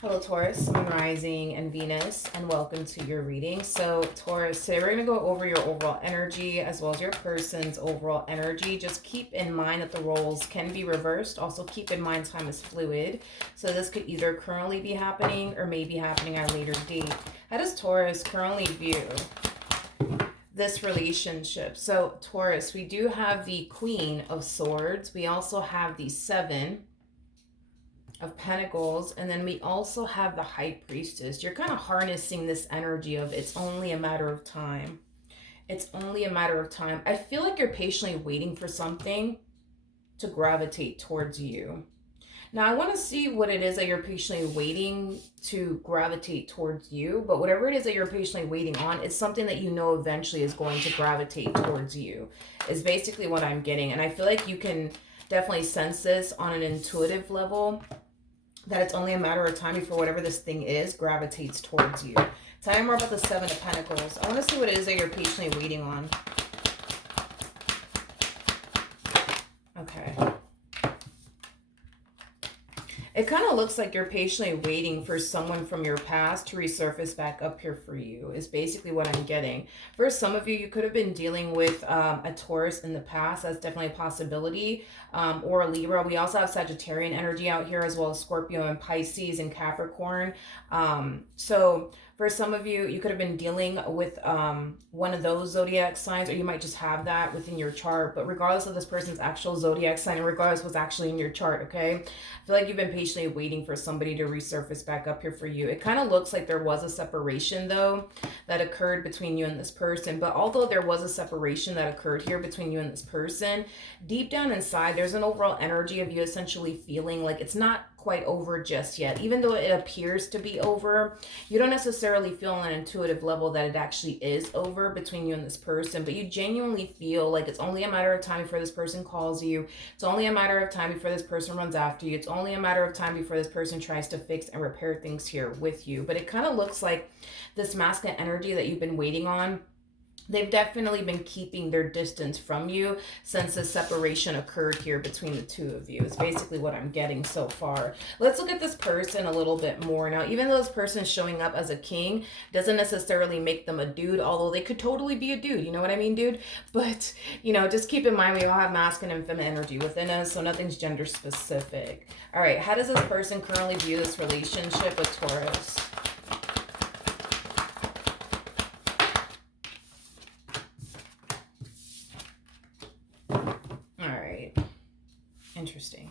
Hello, Taurus, Sun, Rising, and Venus, and welcome to your reading. So, Taurus, today we're going to go over your overall energy as well as your person's overall energy. Just keep in mind that the roles can be reversed. Also, keep in mind time is fluid. So, this could either currently be happening or may be happening at a later date. How does Taurus currently view this relationship? So, Taurus, we do have the Queen of Swords. We also have the Seven of Pentacles, and then we also have the High Priestess. You're kind of harnessing this energy of it's only a matter of time. It's only a matter of time. I feel like you're patiently waiting for something to gravitate towards you. Now, I want to see what it is that you're patiently waiting to gravitate towards you, but whatever it is that you're patiently waiting on, it's something that you know eventually is going to gravitate towards you, is basically what I'm getting. And I feel like you can definitely sense this on an intuitive level, that it's only a matter of time before whatever this thing is gravitates towards you. Tell me more about the Seven of Pentacles. I want to see what it is that you're patiently waiting on. Okay. It kind of looks like you're patiently waiting for someone from your past to resurface back up here for you, is basically what I'm getting. For some of you, you could have been dealing with a Taurus in the past. That's definitely a possibility. Or a Libra. We also have Sagittarian energy out here, as well as Scorpio and Pisces and Capricorn. So for some of you, you could have been dealing with one of those zodiac signs, or you might just have that within your chart. But regardless of this person's actual zodiac sign, and regardless of what's actually in your chart, okay? I feel like you've been patiently waiting for somebody to resurface back up here for you. It kind of looks like there was a separation, though, that occurred between you and this person. But although there was a separation that occurred here between you and this person, deep down inside, there's an overall energy of you essentially feeling like it's not quite over just yet. Even though it appears to be over, you don't necessarily feel on an intuitive level that it actually is over between you and this person, but you genuinely feel like it's only a matter of time before this person calls you. It's only a matter of time before this person runs after you. It's only a matter of time before this person tries to fix and repair things here with you. But it kind of looks like this masculine energy that you've been waiting on, they've definitely been keeping their distance from you since the separation occurred here between the two of you. It's basically what I'm getting so far. Let's look at this person a little bit more. Now, even though this person is showing up as a king, doesn't necessarily make them a dude, although they could totally be a dude. You know what I mean, dude? But, you know, just keep in mind we all have masculine and feminine energy within us, so nothing's gender specific. All right, how does this person currently view this relationship with Taurus? Interesting.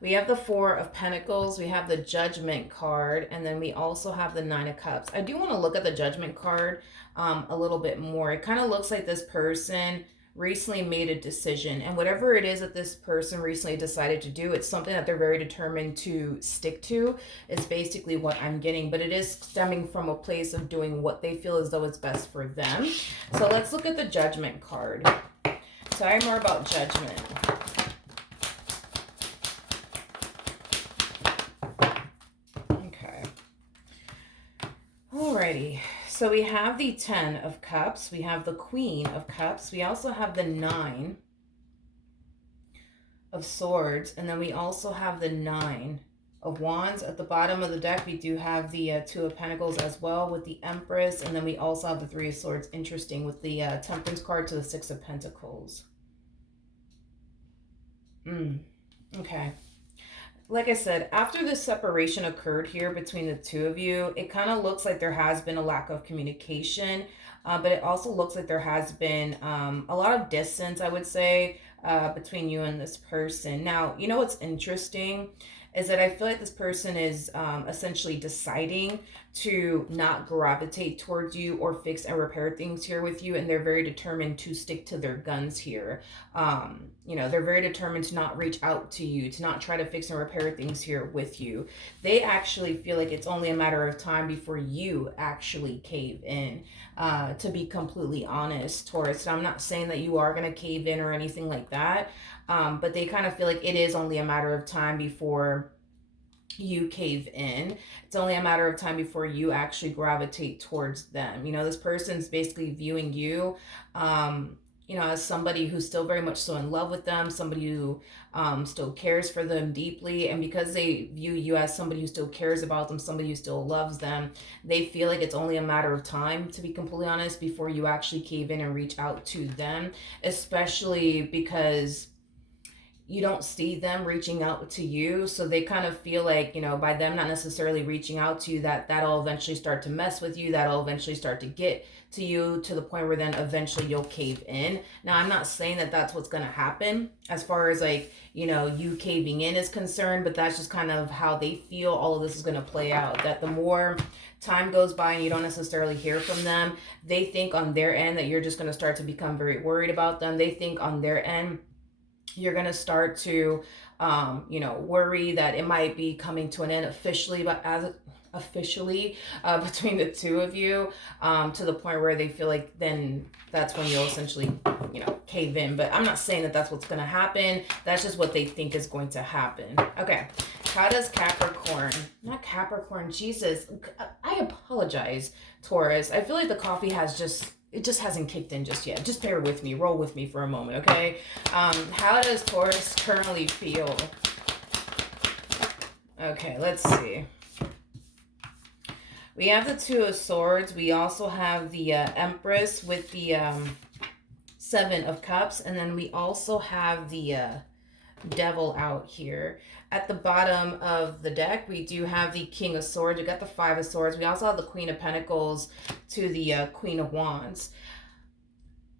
We have the Four of Pentacles, we have the Judgment card, and then we also have the Nine of Cups. I do want to look at the Judgment card a little bit more. It kind of looks like this person recently made a decision, and whatever it is that this person recently decided to do, it's something that they're very determined to stick to. It's basically what I'm getting, but it is stemming from a place of doing what they feel as though it's best for them. So let's look at the Judgment card. Tell me more about Judgment. Alrighty, so we have the 10 of Cups, we have the Queen of Cups, we also have the 9 of Swords, and then we also have the 9 of Wands. At the bottom of the deck, we do have the 2 of Pentacles as well with the Empress, and then we also have the 3 of Swords, interesting, with the Temperance card to the 6 of Pentacles. Okay. Like I said, after this separation occurred here between the two of you, it kind of looks like there has been a lack of communication, but it also looks like there has been a lot of distance, I would say, between you and this person. Now, you know what's interesting is that I feel like this person is essentially deciding to not gravitate towards you or fix and repair things here with you, and they're very determined to stick to their guns here. You know, they're very determined to not reach out to you, to not try to fix and repair things here with you. They actually feel like it's only a matter of time before you actually cave in, to be completely honest, Taurus. And I'm not saying that you are going to cave in or anything like that, but they kind of feel like it is only a matter of time before you cave in. It's only a matter of time before you actually gravitate towards them. You know, this person's basically viewing you as somebody who's still very much so in love with them, somebody who still cares for them deeply. And because they view you as somebody who still cares about them, somebody who still loves them, they feel like it's only a matter of time, to be completely honest, before you actually cave in and reach out to them, especially because you don't see them reaching out to you, so they kind of feel like, by them not necessarily reaching out to you, that'll eventually start to mess with you, that'll eventually start to get to you, to the point where then eventually you'll cave in. Now, I'm not saying that that's what's going to happen as far as like, you caving in is concerned, but that's just kind of how they feel all of this is going to play out, that the more time goes by and you don't necessarily hear from them, they think on their end that you're just going to start to become very worried about them. They think on their end you're going to start to worry that it might be coming to an end officially, but as officially between the two of you, to the point where they feel like then that's when you'll essentially cave in. But I'm not saying that that's what's going to happen. That's just what they think is going to happen. Okay, how does Capricorn, not Capricorn, Jesus, I apologize, Taurus, I feel like the coffee just hasn't kicked in just yet. Just bear with me. Roll with me for a moment, okay? How does Taurus currently feel? Okay, let's see. We have the Two of Swords. We also have the Empress with the Seven of Cups. And then we also have the Devil out here. At the bottom of the deck, we do have the King of Swords. We got the Five of Swords. We also have the Queen of Pentacles to the Queen of Wands.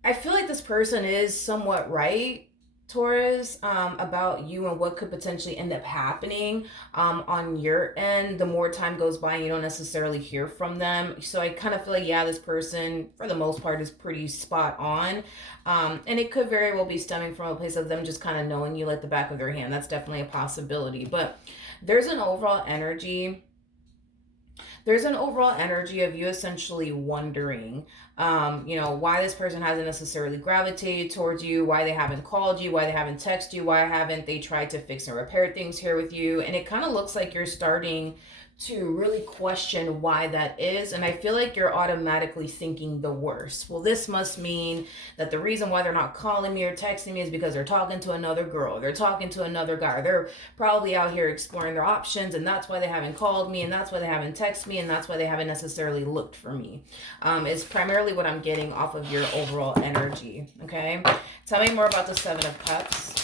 I feel like this person is somewhat right, Taurus, about you and what could potentially end up happening on your end. The more time goes by and you don't necessarily hear from them. So I kind of feel like, yeah, this person, for the most part, is pretty spot on. And it could very well be stemming from a place of them just kind of knowing you like the back of their hand. That's definitely a possibility. But there's an overall energy. There's an overall energy of you essentially wondering, why this person hasn't necessarily gravitated towards you, why they haven't called you, why they haven't texted you, why haven't they tried to fix and repair things here with you. And it kind of looks like you're starting to really question why that is. And I feel like you're automatically thinking the worst. Well, this must mean that the reason why they're not calling me or texting me is because they're talking to another girl, they're talking to another guy, they're probably out here exploring their options, and that's why they haven't called me, and that's why they haven't texted me, and that's why they haven't necessarily looked for me. Is primarily what I'm getting off of your overall energy. Okay, tell me more about the Seven of Cups.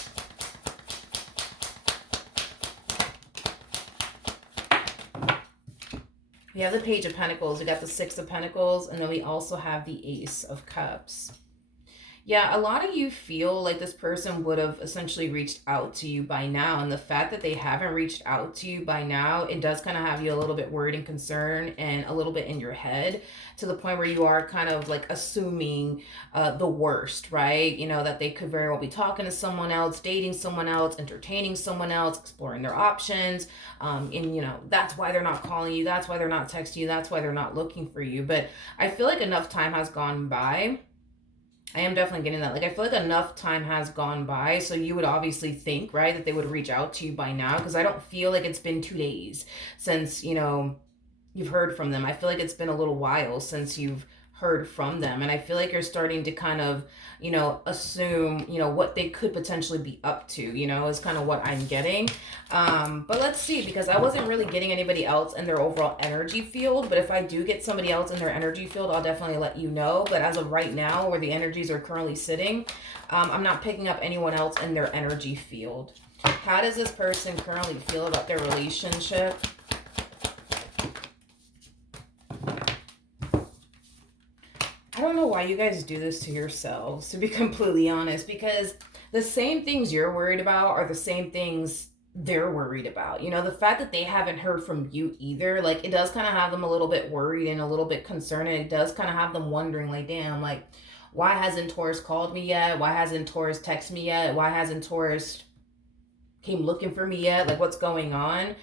We have the Page of Pentacles, we got the Six of Pentacles, and then we also have the Ace of Cups. Yeah, a lot of you feel like this person would have essentially reached out to you by now. And the fact that they haven't reached out to you by now, it does kind of have you a little bit worried and concerned and a little bit in your head, to the point where you are kind of like assuming the worst, right? That they could very well be talking to someone else, dating someone else, entertaining someone else, exploring their options. And that's why they're not calling you. That's why they're not texting you. That's why they're not looking for you. But I feel like enough time has gone by. I am definitely getting that. Like, I feel like enough time has gone by, so you would obviously think, right, that they would reach out to you by now, because I don't feel like it's been 2 days since, you've heard from them. I feel like it's been a little while since you've heard from them, and I feel like you're starting to kind of, assume, what they could potentially be up to, is kind of what I'm getting. But let's see, because I wasn't really getting anybody else in their overall energy field, but if I do get somebody else in their energy field, I'll definitely let you know. But as of right now, where the energies are currently sitting, I'm not picking up anyone else in their energy field. How does this person currently feel about their relationship? I don't know why you guys do this to yourselves, to be completely honest, because the same things you're worried about are the same things they're worried about. The fact that they haven't heard from you either, like, it does kind of have them a little bit worried and a little bit concerned. And it does kind of have them wondering, like, damn, like, why hasn't Taurus called me yet? Why hasn't Taurus texted me yet? Why hasn't Taurus came looking for me yet? Like, what's going on?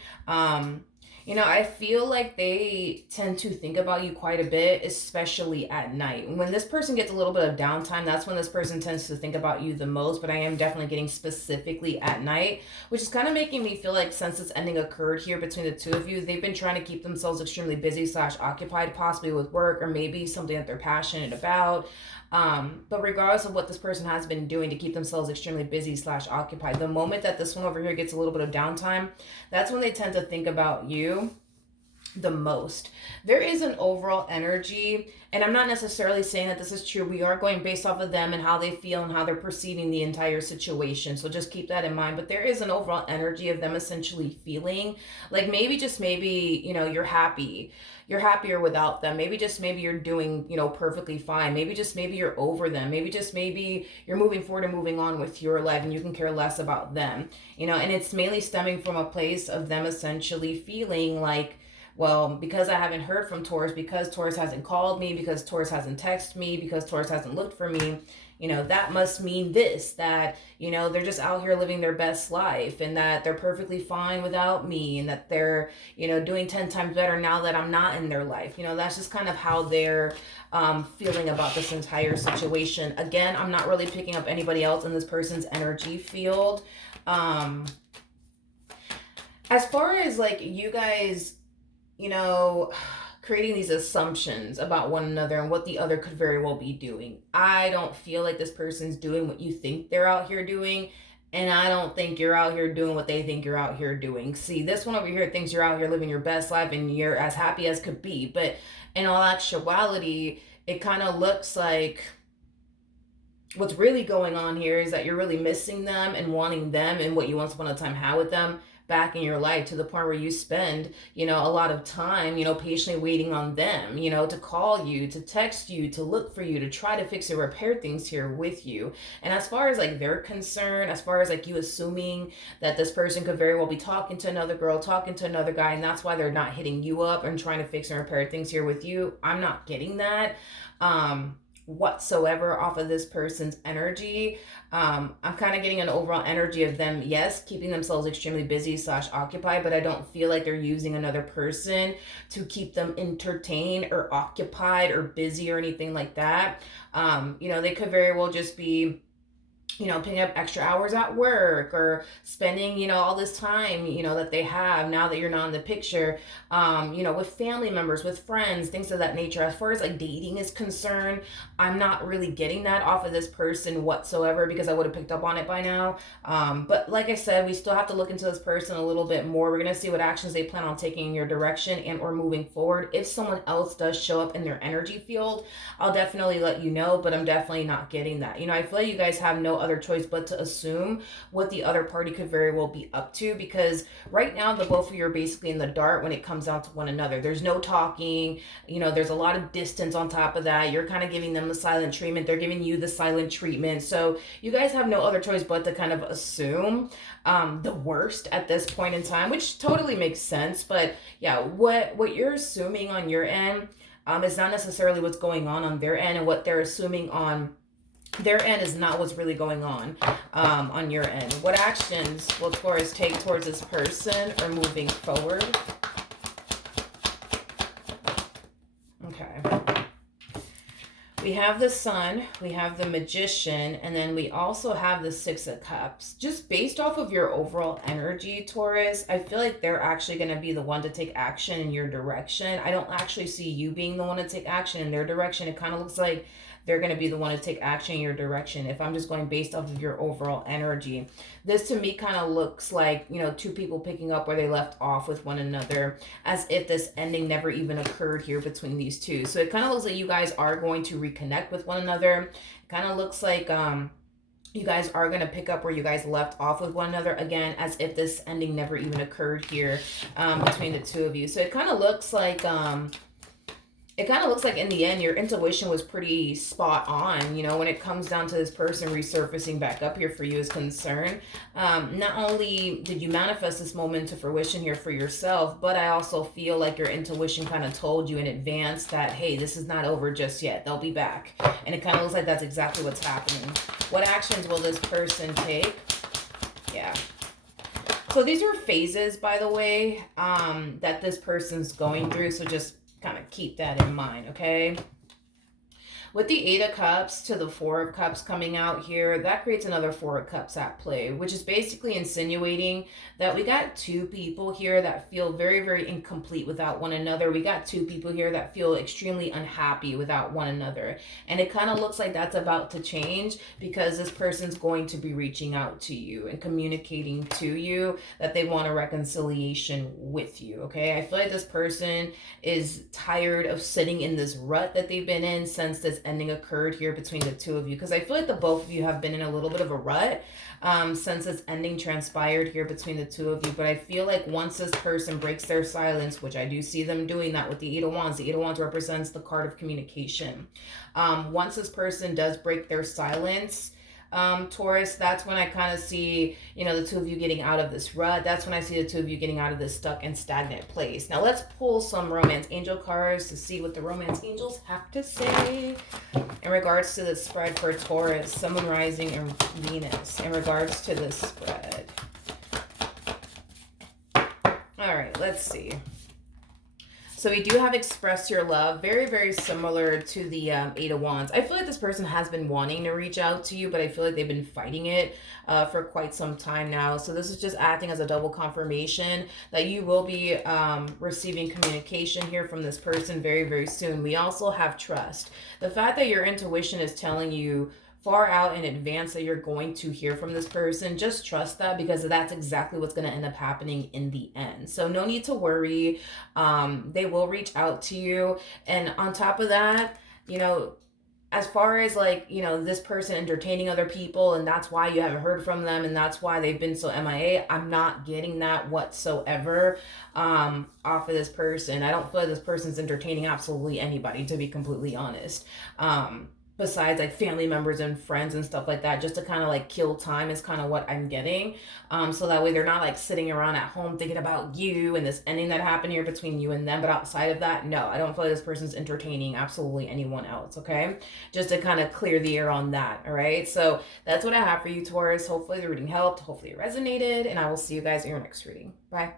You know, I feel like they tend to think about you quite a bit, especially at night. When this person gets a little bit of downtime, that's when this person tends to think about you the most. But I am definitely getting specifically at night, which is kind of making me feel like since this ending occurred here between the two of you, they've been trying to keep themselves extremely busy slash occupied, possibly with work or maybe something that they're passionate about. But regardless of what this person has been doing to keep themselves extremely busy slash occupied, the moment that this one over here gets a little bit of downtime, that's when they tend to think about you the most. There is an overall energy, and I'm not necessarily saying that this is true. We are going based off of them and how they feel and how they're perceiving the entire situation. So just keep that in mind. But there is an overall energy of them essentially feeling like maybe just maybe, you know, you're happy. You're happier without them. Maybe just maybe you're doing, you know, perfectly fine. Maybe just maybe you're over them. Maybe just maybe you're moving forward and moving on with your life and you can care less about them. You know, and it's mainly stemming from a place of them essentially feeling like, well, because I haven't heard from Taurus, because Taurus hasn't called me, because Taurus hasn't texted me, because Taurus hasn't looked for me, you know, that must mean this, that, you know, they're just out here living their best life and that they're perfectly fine without me and that they're, you know, doing 10 times better now that I'm not in their life. You know, that's just kind of how they're feeling about this entire situation. Again, I'm not really picking up anybody else in this person's energy field. As far as like you guys, you know, creating these assumptions about one another and what the other could very well be doing. I don't feel like this person's doing what you think they're out here doing. And I don't think you're out here doing what they think you're out here doing. See, this one over here thinks you're out here living your best life and you're as happy as could be. But in all actuality, it kind of looks like what's really going on here is that you're really missing them and wanting them and what you once upon a time had with them back in your life, to the point where you spend, you know, a lot of time, you know, patiently waiting on them, you know, to call you, to text you, to look for you, to try to fix or repair things here with you. And as far as like they're concerned, as far as like you assuming that this person could very well be talking to another girl, talking to another guy, and that's why they're not hitting you up and trying to fix and repair things here with you, I'm not getting that whatsoever off of this person's energy. I'm kind of getting an overall energy of them, yes, keeping themselves extremely busy slash occupied, but I don't feel like they're using another person to keep them entertained or occupied or busy or anything like that. You know, they could very well just be, you know, picking up extra hours at work or spending, you know, all this time, you know, that they have now that you're not in the picture, you know, with family members, with friends, things of that nature. As far as like dating is concerned, I'm not really getting that off of this person whatsoever, because I would have picked up on it by now. But like I said, we still have to look into this person a little bit more. We're going to see what actions they plan on taking in your direction and or moving forward. If someone else does show up in their energy field, I'll definitely let you know, but I'm definitely not getting that. You know, I feel like you guys have no other choice but to assume what the other party could very well be up to, because right now the both of you are basically in the dark when it comes down to one another. There's no talking, you know, there's a lot of distance on top of that. You're kind of giving them the silent treatment, they're giving you the silent treatment. So you guys have no other choice but to kind of assume the worst at this point in time, which totally makes sense. But yeah, what you're assuming on your end is not necessarily what's going on their end, and what they're assuming on their end is not what's really going on your end. What actions will Taurus take towards this person or moving forward? Okay. We have the Sun, we have the Magician, and then we also have the Six of Cups. Just based off of your overall energy, Taurus, I feel like they're actually going to be the one to take action in your direction. I don't actually see you being the one to take action in their direction. It kind of looks like they're going to be the one to take action in your direction, if I'm just going based off of your overall energy. This to me kind of looks like, you know, two people picking up where they left off with one another, as if this ending never even occurred here between these two. So it kind of looks like you guys are going to reconnect with one another. It kind of looks like you guys are going to pick up where you guys left off with one another again, as if this ending never even occurred here between the two of you. So it kind of looks like in the end, your intuition was pretty spot on, you know, when it comes down to this person resurfacing back up here for you is concerned. Not only did you manifest this moment to fruition here for yourself, but I also feel like your intuition kind of told you in advance that, hey, this is not over just yet. They'll be back. And it kind of looks like that's exactly what's happening. What actions will this person take? Yeah. So these are phases, by the way, that this person's going through. So just kind of keep that in mind, okay? With the Eight of Cups to the Four of Cups coming out here, that creates another Four of Cups at play, which is basically insinuating that we got two people here that feel very, very incomplete without one another. We got two people here that feel extremely unhappy without one another. And it kind of looks like that's about to change because this person's going to be reaching out to you and communicating to you that they want a reconciliation with you, okay? I feel like this person is tired of sitting in this rut that they've been in since this ending occurred here between the two of you, because I feel like the both of you have been in a little bit of a rut since this ending transpired here between the two of you. But I feel like once this person breaks their silence, which I do see them doing that with the Eight of Wands represents the card of communication. Once this person does break their silence, Taurus, that's when I kind of see, the two of you getting out of this rut. That's when I see the two of you getting out of this stuck and stagnant place. Now let's pull some romance angel cards to see what the romance angels have to say in regards to the spread for Taurus, Sun, Moon, Rising, and Venus, in regards to this spread. All right, let's see. So we do have express your love, very, very similar to the Eight of Wands. I feel like this person has been wanting to reach out to you, but I feel like they've been fighting it for quite some time now. So this is just acting as a double confirmation that you will be receiving communication here from this person very, very soon. We also have trust. The fact that your intuition is telling you far out in advance that you're going to hear from this person, just trust that, because that's exactly what's going to end up happening in the end. So no need to worry. They will reach out to you. And on top of that, as far as this person entertaining other people and that's why you haven't heard from them and that's why they've been so MIA, I'm not getting that whatsoever off of this person. I don't feel like this person's entertaining absolutely anybody, to be completely honest. Besides family members and friends and stuff like that, just to kind of kill time is kind of what I'm getting. So that way they're not sitting around at home thinking about you and this ending that happened here between you and them. But outside of that, no, I don't feel like this person's entertaining absolutely anyone else, okay? Just to kind of clear the air on that, all right? So that's what I have for you, Taurus. Hopefully the reading helped. Hopefully it resonated. And I will see you guys in your next reading. Bye.